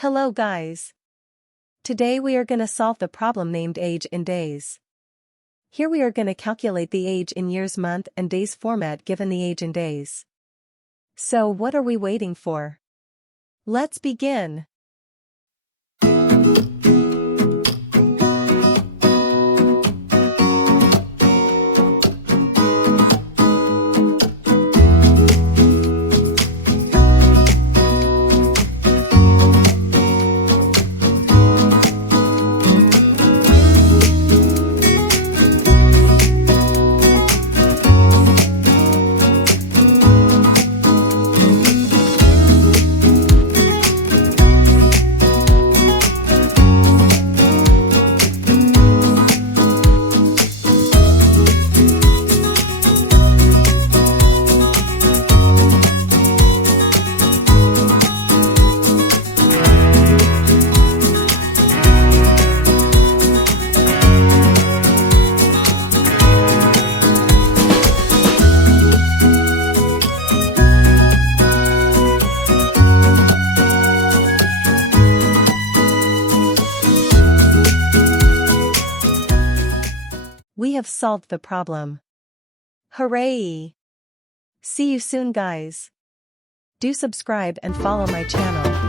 Hello guys. Today we are gonna solve the problem named age in days. Here we are gonna calculate the age in years, month, and days format given the age in days. So what are we waiting for? Let's begin. We have solved the problem. Hooray! See you soon guys. Do subscribe and follow my channel.